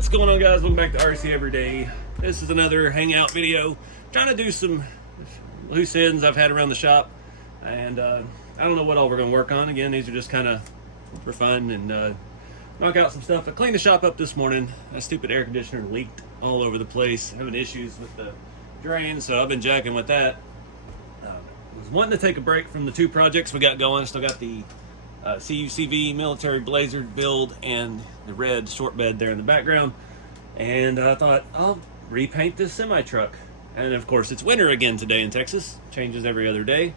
What's going on, guys? Welcome back to RC Everyday. This is another Hangout video. Trying to do some loose ends I've had around the shop, and I don't know what all we're going to work on. Again, these are just kind of for fun and knock out some stuff. I cleaned the shop up this morning. That stupid air conditioner leaked all over the place, having issues with the drain, so I've been jacking with that. Was wanting to take a break from the two projects we got going. Still got the CUCV military blazer build and the red short bed there in the background, and I thought I'll repaint this semi truck. And of course it's winter again today in Texas, changes every other day.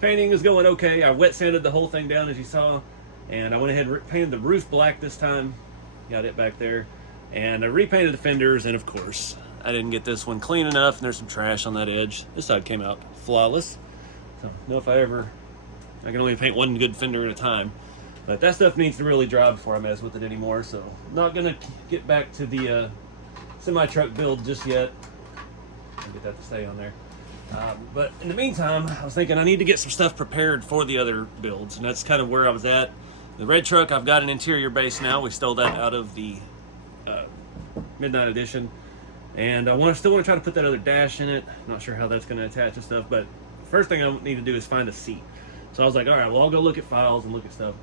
Painting is going okay. I wet sanded the whole thing down, as you saw, and I went ahead and painted the roof black this time, got it back there, and I repainted the fenders. And of course I didn't get this one clean enough, and there's some trash on that edge. This side came out flawless, so know if I can only paint one good fender at a time, but that stuff needs to really dry before I mess with it anymore. So I'm not gonna get back to the semi truck build just yet. I'll get that to stay on there. But in the meantime, I was thinking I need to get some stuff prepared for the other builds, and that's kind of where I was at. The red truck, I've got an interior base now. We stole that out of the Midnight Edition, and I still want to try to put that other dash in it. Not sure how that's going to attach and stuff, but first thing I need to do is find a seat. So I was like, all right, well, I'll go look at files and look at stuff.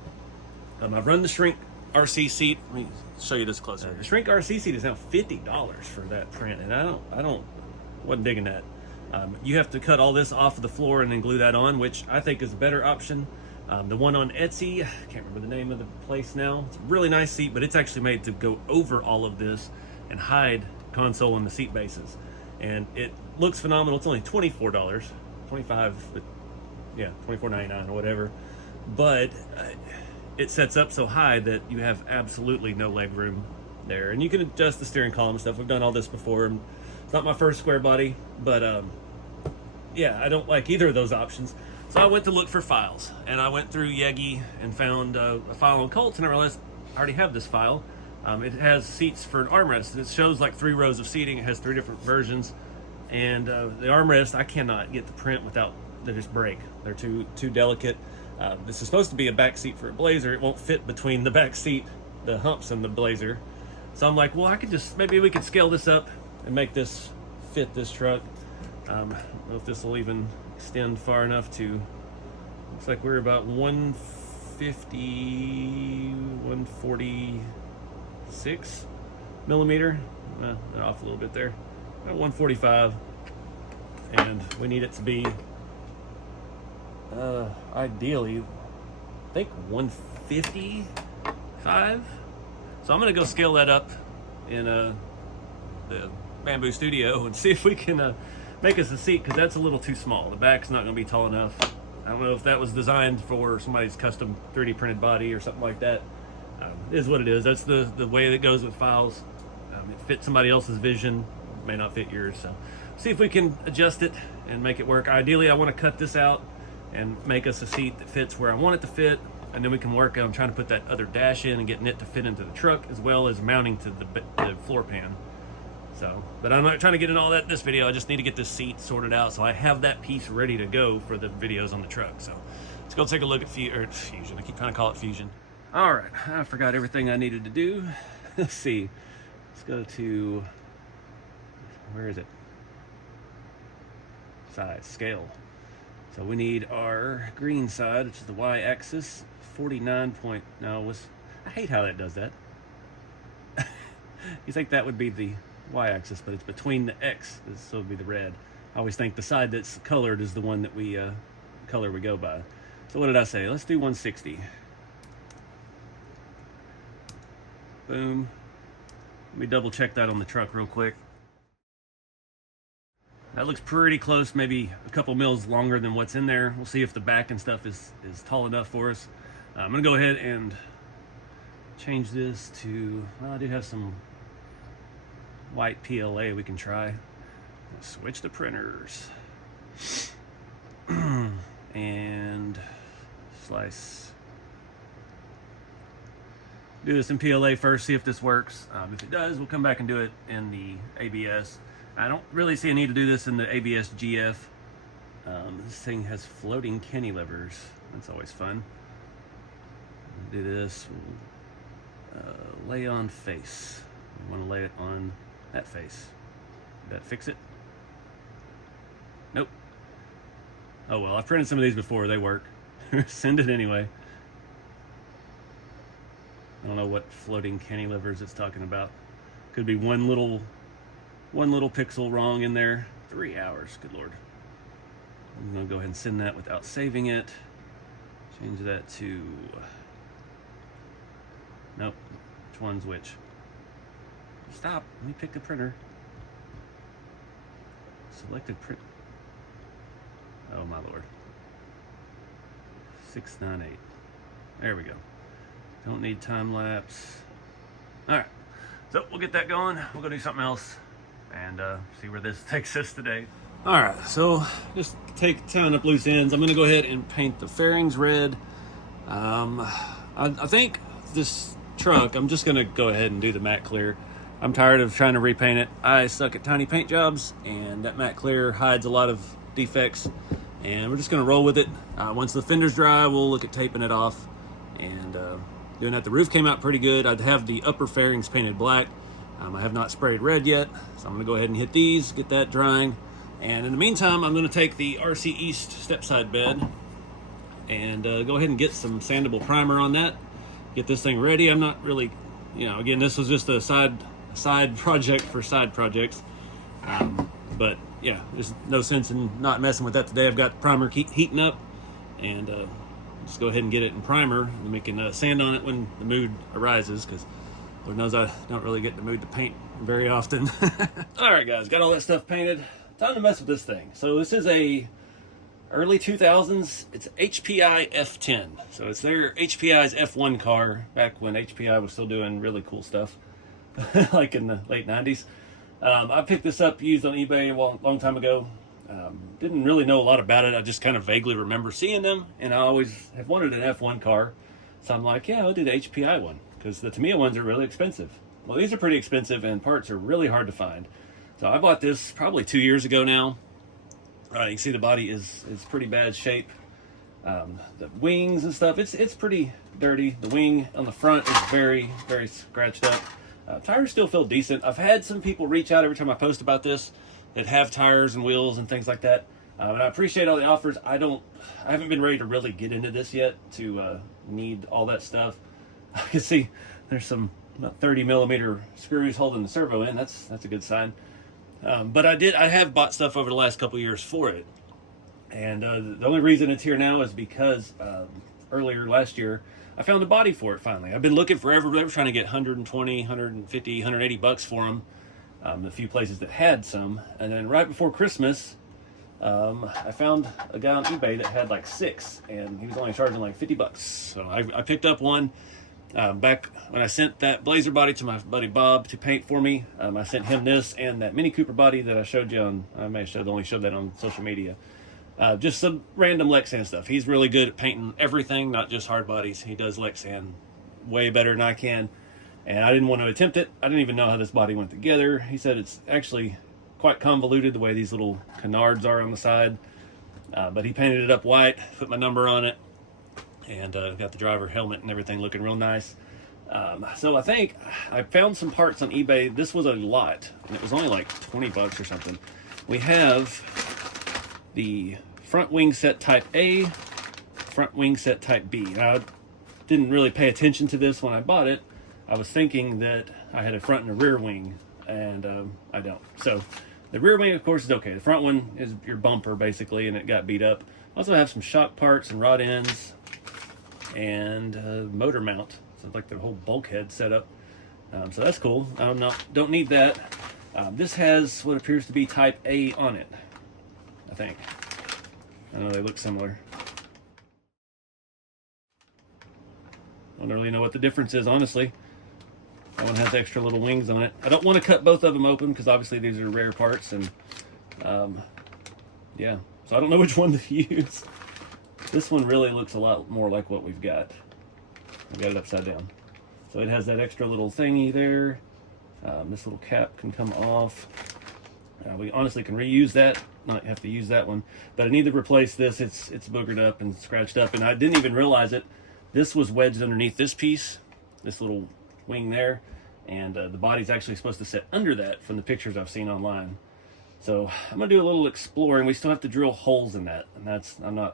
I've run the Shrink RC seat. Let me show you this closer. The Shrink RC seat is now $50 for that print, and I wasn't digging that. You have to cut all this off of the floor and then glue that on, which I think is a better option. The one on Etsy, I can't remember the name of the place now. It's a really nice seat, but it's actually made to go over all of this and hide console and the seat bases. And it looks phenomenal. It's only $24, $25, but yeah, $24.99 or whatever. But it sets up so high that you have absolutely no leg room there. And you can adjust the steering column and stuff. We've done all this before. It's not my first square body, but yeah, I don't like either of those options. So I went to look for files, and I went through Yegi and found a file on Colts, and I realized I already have this file. It has seats for an armrest. It shows like 3 rows of seating. It has 3 different versions, and the armrest, I cannot get the print without, they just break. They're too delicate. This is supposed to be a back seat for a blazer. It won't fit between the back seat, the humps, and the blazer. So I'm like, well, I could just, maybe we could scale this up and make this fit this truck. I don't know if this will even extend far enough to, looks like we're about 150, 146 millimeter. Off a little bit there. About 145. And we need it to be ideally, I think 155. So I'm gonna go scale that up in the Bambu studio and see if we can make us a seat, because that's a little too small. The back's not gonna be tall enough. I don't know if that was designed for somebody's custom 3D printed body or something like that. It is what it is. That's the way that goes with files. It fits somebody else's vision, may not fit yours. So see if we can adjust it and make it work. Ideally, I want to cut this out and make us a seat that fits where I want it to fit, and then we can work on trying to put that other dash in and getting it to fit into the truck, as well as mounting to the floor pan. So, but I'm not trying to get in all that in this video. I just need to get this seat sorted out so I have that piece ready to go for the videos on the truck. So let's go take a look at Fusion. I keep trying to call it Fusion. All right, I forgot everything I needed to do. Let's see. Let's go to, where is it? Size, scale. So we need our green side, which is the y-axis, 49 point, no, I hate how that does that. You think that would be the y-axis, but it's between the x, so it would be the red. I always think the side that's colored is the one that we, color we go by. So what did I say? Let's do 160. Boom. Let me double check that on the truck real quick. That looks pretty close, maybe a couple mils longer than what's in there. We'll see if the back and stuff is tall enough for us. I'm gonna go ahead and change this to, well, I do have some white PLA we can try. Switch the printers. And slice. Do this in PLA first, see if this works. If it does, we'll come back and do it in the ABS. I don't really see a need to do this in the ABS GF. This thing has floating cantilevers. That's always fun. Do this. Lay on face. I want to lay it on that face. Did that fix it? Nope. Oh well, I've printed some of these before. They work. Send it anyway. I don't know what floating cantilevers it's talking about. Could be one little pixel wrong in there. 3 hours, good lord. I'm gonna go ahead and send that without saving it. Change that to, nope, which one's which? Stop, let me pick the printer. Selected print, oh my lord. 698, there we go. Don't need time lapse. All right, so we'll get that going. We'll go do something else and see where this takes us today. All right, so just tying up loose ends. I'm gonna go ahead and paint the fairings red. I think this truck, I'm just gonna go ahead and do the matte clear. I'm tired of trying to repaint it. I suck at tiny paint jobs, and that matte clear hides a lot of defects, and we're just gonna roll with it. Once the fender's dry, we'll look at taping it off and doing that. The roof came out pretty good. I'd have the upper fairings painted black. I have not sprayed red yet, so I'm gonna go ahead and hit these, get that drying. And in the meantime, I'm gonna take the RC East step-side bed and go ahead and get some sandable primer on that. Get this thing ready. I'm not really, again, this was just a side project for side projects. But yeah, there's no sense in not messing with that today. I've got the primer heating up, and just go ahead and get it in primer, and we can sand on it when the mood arises, because Lord knows I don't really get in the mood to paint very often. All right, guys, got all that stuff painted. Time to mess with this thing. So this is a early 2000s. It's HPI F10. So it's their HPI's F1 car back when HPI was still doing really cool stuff, like in the late 90s. I picked this up used on eBay a long time ago. Didn't really know a lot about it. I just kind of vaguely remember seeing them, and I always have wanted an F1 car. So I'm like, yeah, I'll do the HPI one, because the Tamiya ones are really expensive. Well, these are pretty expensive, and parts are really hard to find. So I bought this probably 2 years ago now. You can see the body is pretty bad shape. The wings and stuff, it's pretty dirty. The wing on the front is very, very scratched up. Tires still feel decent. I've had some people reach out every time I post about this that have tires and wheels and things like that. And I appreciate all the offers. I haven't been ready to really get into this yet to need all that stuff. I can see there's some about 30 millimeter screws holding the servo in. That's a good sign. But I have bought stuff over the last couple years for it. And the only reason it's here now is because earlier last year, I found a body for it finally. I've been looking forever. They were trying to get 120, 150, 180 bucks for them. A few places that had some. And then right before Christmas, I found a guy on eBay that had like 6, and he was only charging like 50 bucks. So I picked up one. Back when I sent that Blazer body to my buddy Bob to paint for me, I sent him this and that Mini Cooper body that I showed you on, I may have only showed that on social media. Just some random Lexan stuff. He's really good at painting everything, not just hard bodies. He does Lexan way better than I can. And I didn't want to attempt it. I didn't even know how this body went together. He said it's actually quite convoluted the way these little canards are on the side. But he painted it up white, put my number on it, and got the driver helmet and everything looking real nice. So I think I found some parts on eBay. This was a lot, and it was only like 20 bucks or something. We have the front wing set type A, front wing set type B. Now, I didn't really pay attention to this when I bought it. I was thinking that I had a front and a rear wing, and I don't. So the rear wing, of course, is okay. The front one is your bumper, basically, and it got beat up. Also have some shock parts and rod ends and motor mount. So it's like the whole bulkhead setup. So that's cool. Don't need that. This has what appears to be type A on it, I think. I know they look similar. I don't really know what the difference is, honestly. That one has extra little wings on it. I don't want to cut both of them open because obviously these are rare parts, and yeah. So I don't know which one to use. This one really looks a lot more like what we've got. I've got it upside down. So it has that extra little thingy there. This little cap can come off. We honestly can reuse that, not have to use that one. But I need to replace this. It's boogered up and scratched up, and I didn't even realize it. This was wedged underneath this piece, this little wing there, and the body's actually supposed to sit under that from the pictures I've seen online. So I'm gonna do a little exploring. We still have to drill holes in that, and I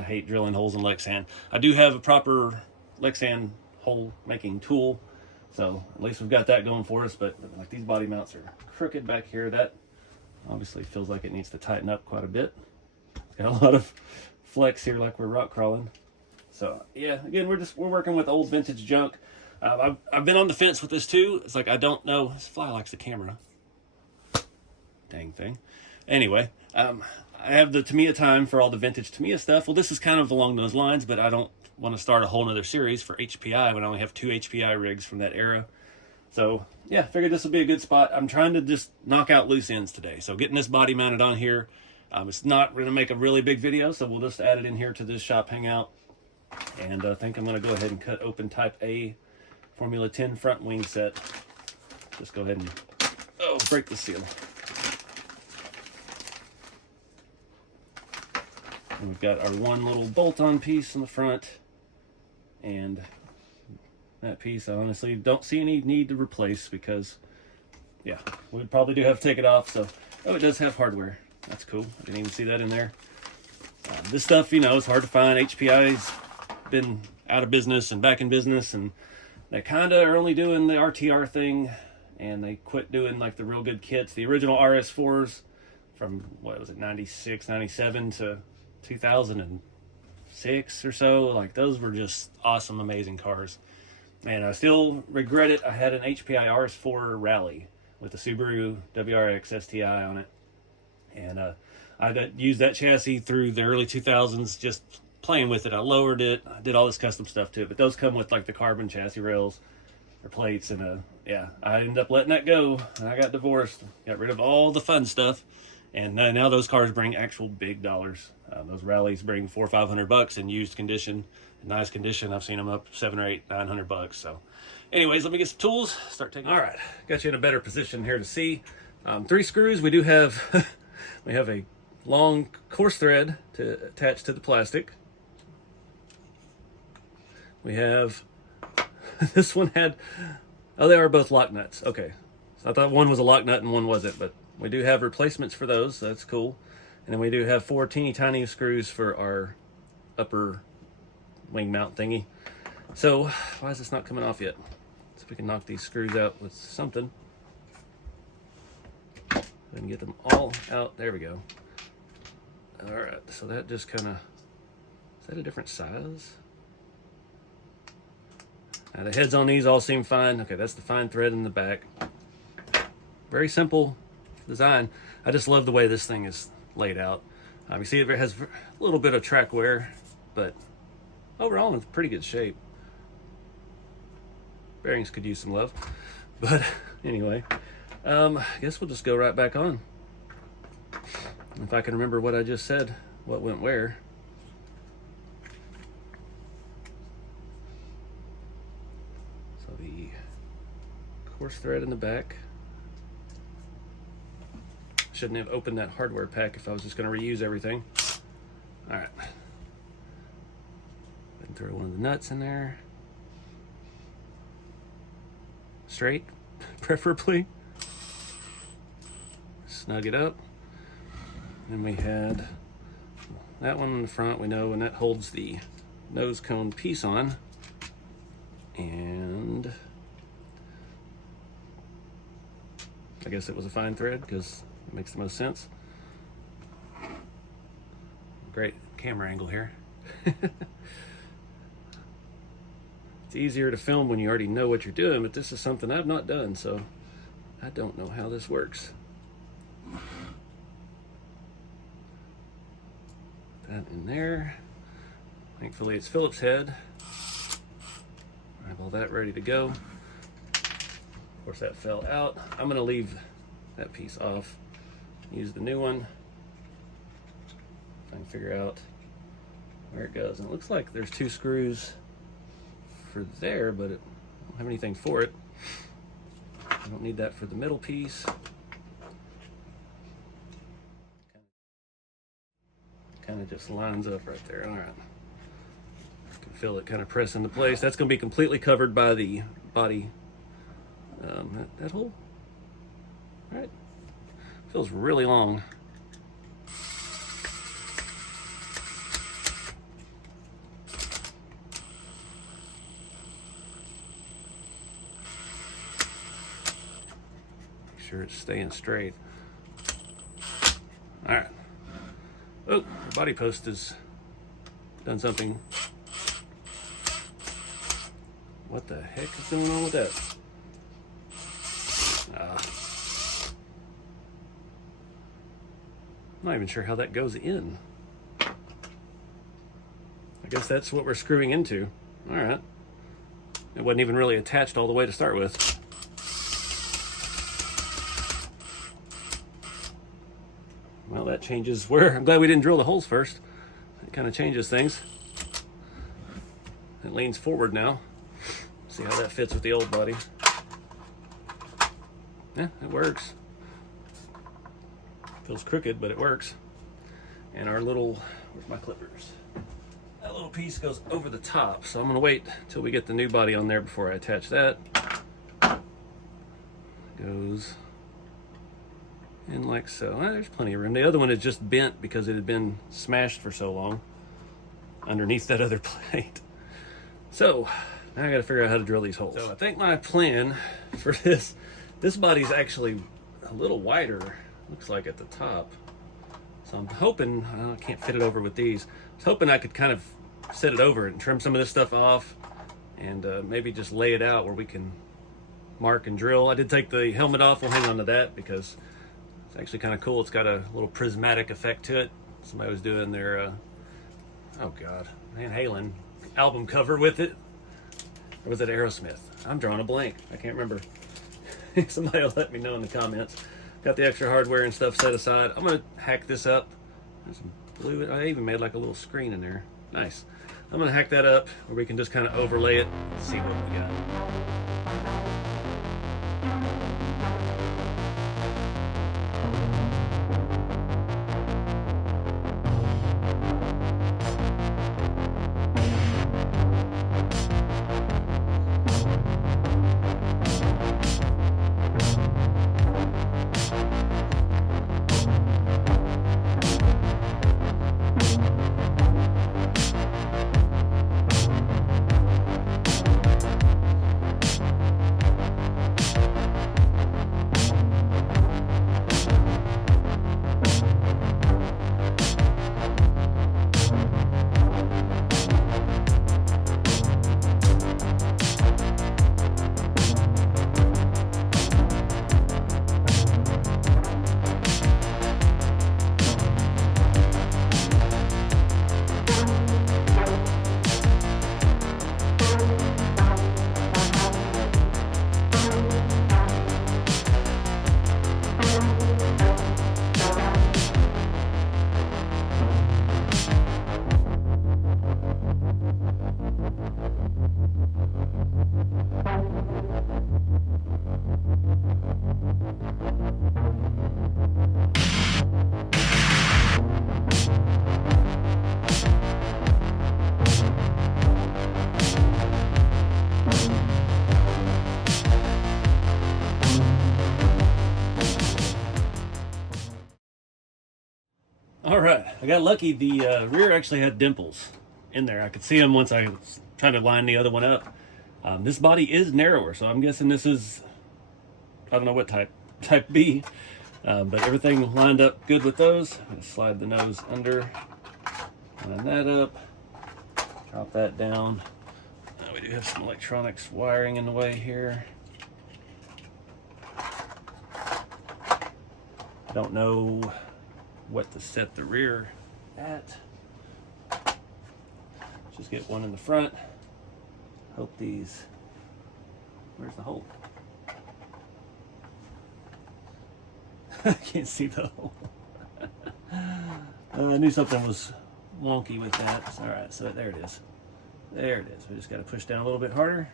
hate drilling holes in Lexan. I do have a proper Lexan hole making tool, so at least we've got that going for us. But like, these body mounts are crooked back here. That obviously feels like it needs to tighten up quite a bit. It's got a lot of flex here, like we're rock crawling. So yeah, again, we're working with old vintage junk. I've been on the fence with this too. It's like, I don't know. This fly likes the camera. Dang thing. Anyway, I have the Tamiya time for all the vintage Tamiya stuff. Well, this is kind of along those lines, but I don't want to start a whole nother series for HPI when I only have 2 HPI rigs from that era. So yeah, figured this would be a good spot. I'm trying to just knock out loose ends today. So getting this body mounted on here, it's not going to make a really big video, so we'll just add it in here to this shop hangout. And I think I'm going to go ahead and cut open Type A Formula 10 front wing set. Just go ahead and break the seal. And we've got our one little bolt-on piece in the front, and that piece I honestly don't see any need to replace, because yeah, we probably do have to take it off. So it does have hardware. That's cool. I didn't even see that in there. This stuff, you know, it's hard to find. HPI's been out of business and back in business, and they kind of are only doing the RTR thing, and they quit doing like the real good kits. The original RS4s from, what was it, 96, 97 to 2006 or so, like those were just awesome, amazing cars. And I still regret it. I had an HPI RS4 Rally with the Subaru WRX STI on it, and I used that chassis through the early 2000s, just playing with it. I lowered it, I did all this custom stuff to it, but those come with like the carbon chassis rails or plates, and yeah, I ended up letting that go, and I got divorced, got rid of all the fun stuff. And now those cars bring actual big dollars. Those Rallies bring $400 or $500 in used condition. In nice condition, I've seen them up $700 or $800, $900. So anyways, let me get some tools, start taking. All right, got you in a better position here to see. 3 screws. We do have, we have a long coarse thread to attach to the plastic. We have, this one had, oh, they are both lock nuts. Okay, so I thought one was a lock nut and one wasn't, but we do have replacements for those, so that's cool. And then we do have 4 teeny tiny screws for our upper wing mount thingy. So why is this not coming off yet? So we can knock these screws out with something. And get them all out. There we go. All right, so that just kind of, is that a different size? Now the heads on these all seem fine. Okay, that's the fine thread in the back. Very simple design. I just love the way this thing is laid out. You see it has a little bit of track wear, but overall in pretty good shape. Bearings could use some love, but anyway, I guess we'll just go right back on. If I can remember what I just said, what went where. So the coarse thread in the back. Shouldn't have opened that hardware pack if I was just going to reuse everything. All right. And throw one of the nuts in there. Straight, preferably. Snug it up. Then we had that one in the front, we know, and that holds the nose cone piece on. And I guess it was a fine thread because it makes the most sense. Great camera angle here. It's easier to film when you already know what you're doing, but this is something I've not done, so I don't know how this works. That in there. Thankfully it's Phillips head. I have all that ready to go. Of course that fell out. I'm gonna leave that piece off. Use the new one. Trying to figure out where it goes. And it looks like there's 2 screws for there, but it, I don't have anything for it. I don't need that for the middle piece. Kind of just lines up right there. All right. You can feel it kind of press into place. That's going to be completely covered by the body That hole. All right. Feels really long. Make sure it's staying straight. All right. Oh, the body post has done something. What the heck is going on with that? I'm not even sure how that goes in. I guess that's what we're screwing into. All right. It wasn't even really attached all the way to start with. Well, that changes where. I'm glad we didn't drill the holes first. It kind of changes things. It leans forward now. See how that fits with the old body. Yeah, it works. Feels crooked, but it works. And our little, where's my clippers? That little piece goes over the top, so I'm gonna wait till we get the new body on there before I attach that. Goes in like so. There's plenty of room. The other one is just bent because it had been smashed for so long underneath that other plate. So now I gotta figure out how to drill these holes. So I think my plan for this body's actually a little wider, looks like at the top. So I'm hoping, I can't fit it over with these. I was hoping I could kind of set it over it and trim some of this stuff off and maybe just lay it out where we can mark and drill. I did take the helmet off. We'll hang on to that because it's actually kind of cool. It's got a little prismatic effect to it. Somebody was doing their, oh God, Van Halen album cover with it. Or was it Aerosmith? I'm drawing a blank. I can't remember. Somebody will let me know in the comments. Got the extra hardware and stuff set aside. I'm gonna hack this up. There's some blue. I even made like a little screen in there. Nice. I'm gonna hack that up where we can just kind of overlay it and see what we got. All right, I got lucky. The rear actually had dimples in there. I could see them once I was trying to line the other one up. This body is narrower, so I'm guessing this is, I don't know what type B, but everything lined up good with those. I'm gonna slide the nose under, line that up, drop that down. We do have some electronics wiring in the way here. I don't know what to set the rear at. Just get one in the front. Hope these, where's the hole? I can't see the hole. I knew something was wonky with that. All right, so there it is. There it is. We just got to push down a little bit harder.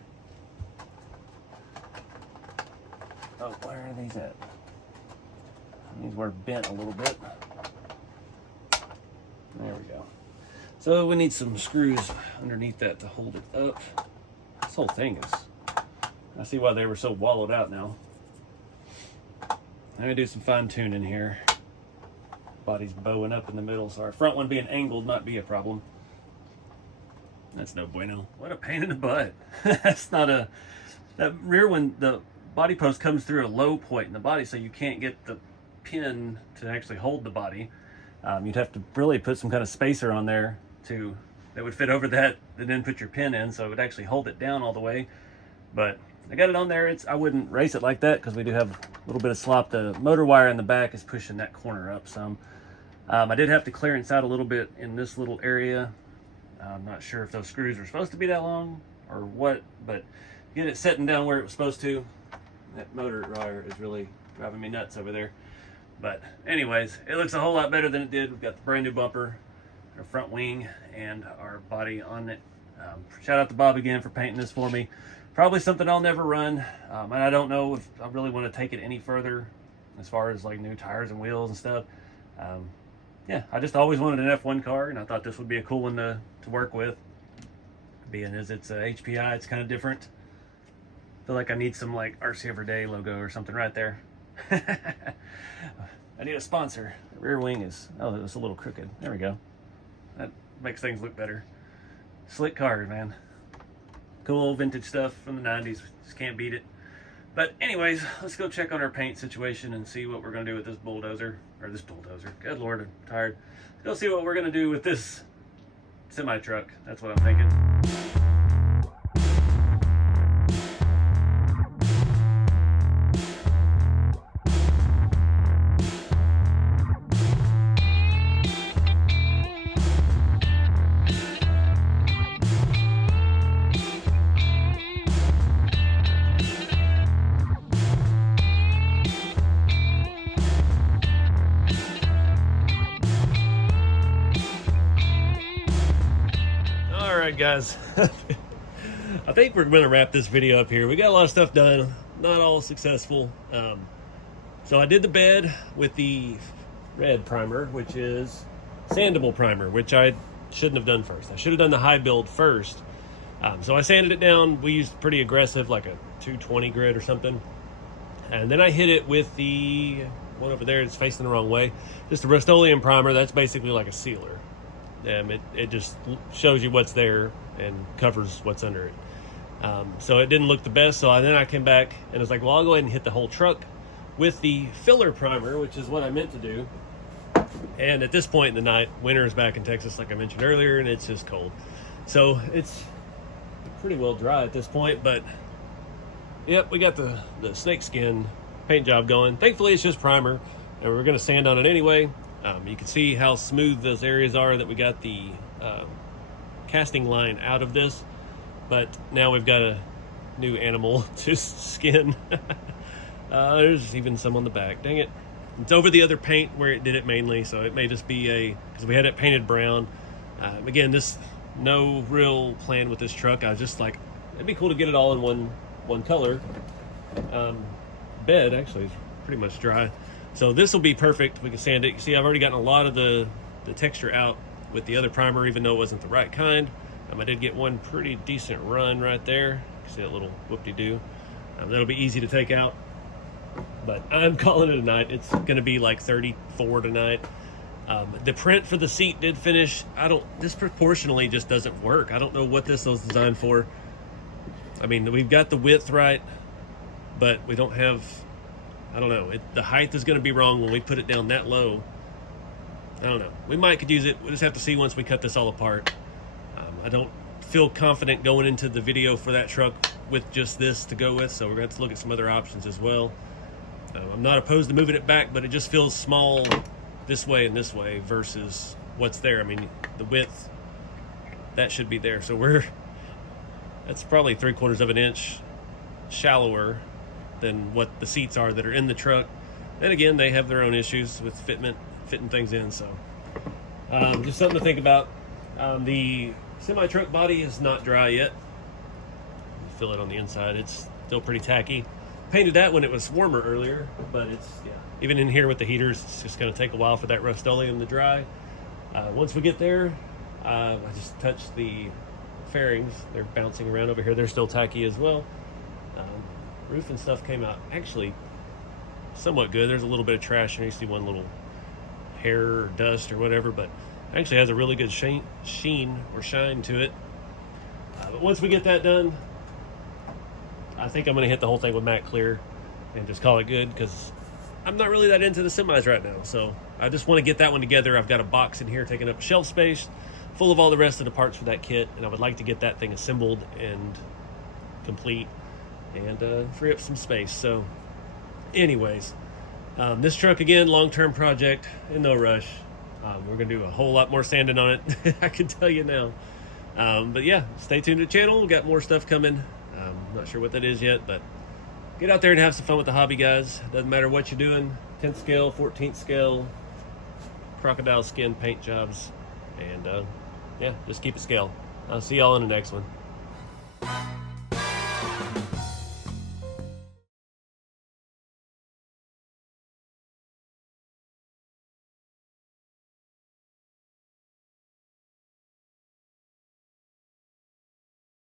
Oh, where are these at? These were bent a little bit. There we go. So we need some screws underneath that to hold it up. This whole thing is, I see why they were so wallowed out now. I'm gonna do some fine tuning here. Body's bowing up in the middle, so our front one being angled might be a problem. That's no bueno. What a pain in the butt. That's not a... That rear one, the body post comes through a low point in the body, so you can't get the pin to actually hold the body. You'd have to really put some kind of spacer on there that would fit over that, and then put your pin in, so it would actually hold it down all the way. But I got it on there. I wouldn't race it like that because we do have a little bit of slop. The motor wire in the back is pushing that corner up some. I did have to clearance out a little bit in this little area. I'm not sure if those screws are supposed to be that long or what, but get it setting down where it was supposed to. That motor wire is really driving me nuts over there. But anyways, it looks a whole lot better than it did. We've got the brand new bumper, our front wing, and our body on it. Shout out to Bob again for painting this for me. Probably something I'll never run, and I don't know if I really want to take it any further as far as like new tires and wheels and stuff. Yeah, I just always wanted an F1 car, and I thought this would be a cool one to work with. Being as it's a HPI, it's kind of different. I feel like I need some like RC Everyday logo or something right there. I need a sponsor. The rear wing is, oh, it was a little crooked. There we go. That makes things look better. Slick cars, man. Cool old vintage stuff from the 90s. Just can't beat it. But anyways, let's go check on our paint situation and see what we're going to do with this bulldozer. Or this bulldozer. Good Lord, I'm tired. Let's go see what we're going to do with this semi-truck. That's what I'm thinking. Alright guys, I think we're going to wrap this video up here. We got a lot of stuff done, not all successful. So I did the bed with the red primer, which is sandable primer, which I shouldn't have done first. I should have done the high build first. So I sanded it down. We used pretty aggressive, like a 220 grit or something. And then I hit it with the one over there. It's facing the wrong way. Just a Rust-Oleum primer. That's basically like a sealer. It just shows you what's there and covers what's under it. So it didn't look the best. So then I came back and was like, well, I'll go ahead and hit the whole truck with the filler primer, which is what I meant to do. And at this point in the night, winter is back in Texas, like I mentioned earlier, and it's just cold. So it's pretty well dry at this point, but yep, we got the snakeskin paint job going. Thankfully, it's just primer, and we're going to sand on it anyway. You can see how smooth those areas are that we got the casting line out of this, but now we've got a new animal to skin. There's even some on the back. Dang it. It's over the other paint where it did it mainly, so it may just be because we had it painted brown. Again, no real plan with this truck. I was just like, it'd be cool to get it all in one color. Bed actually is pretty much dry. So this will be perfect. We can sand it. You see, I've already gotten a lot of the texture out with the other primer, even though it wasn't the right kind. I did get one pretty decent run right there. You see that little whoop-de-doo. That'll be easy to take out. But I'm calling it a night. It's going to be like 34 tonight. The print for the seat did finish. This proportionally just doesn't work. I don't know what this was designed for. I mean, we've got the width right, but we don't have... I don't know. The height is going to be wrong when we put it down that low. I don't know. We could use it. We'll just have to see once we cut this all apart. I don't feel confident going into the video for that truck with just this to go with, so we're going to have to look at some other options as well. I'm not opposed to moving it back, but it just feels small this way and this way versus what's there. I mean, the width, that should be there. So that's probably 3/4 of an inch shallower than what the seats are that are in the truck. And again, they have their own issues with fitting things in, so just something to think about. The semi-truck body is not dry yet. You feel it on the inside. It's still pretty tacky. Painted that when it was warmer earlier, but even in here with the heaters, it's just going to take a while for that Rust-Oleum to dry. Once we get there, I just touched the fairings. They're bouncing around over here. They're still tacky as well. Roof and stuff came out actually somewhat good. There's a little bit of trash, and you see one little hair or dust or whatever, but it actually has a really good sheen or shine to it. But once we get that done, I think I'm going to hit the whole thing with matte clear and just call it good, because I'm not really that into the semis right now. So I just want to get that one together. I've got a box in here taking up shelf space full of all the rest of the parts for that kit, and I would like to get that thing assembled and complete and free up some space. So anyways, this truck, again, long-term project, in no rush. We're going to do a whole lot more sanding on it, I can tell you now. But yeah, stay tuned to the channel. We've got more stuff coming. Not sure what that is yet, but get out there and have some fun with the hobby, guys. Doesn't matter what you're doing, 10th scale, 14th scale, crocodile skin paint jobs, and yeah, just keep it scale. I'll see y'all in the next one.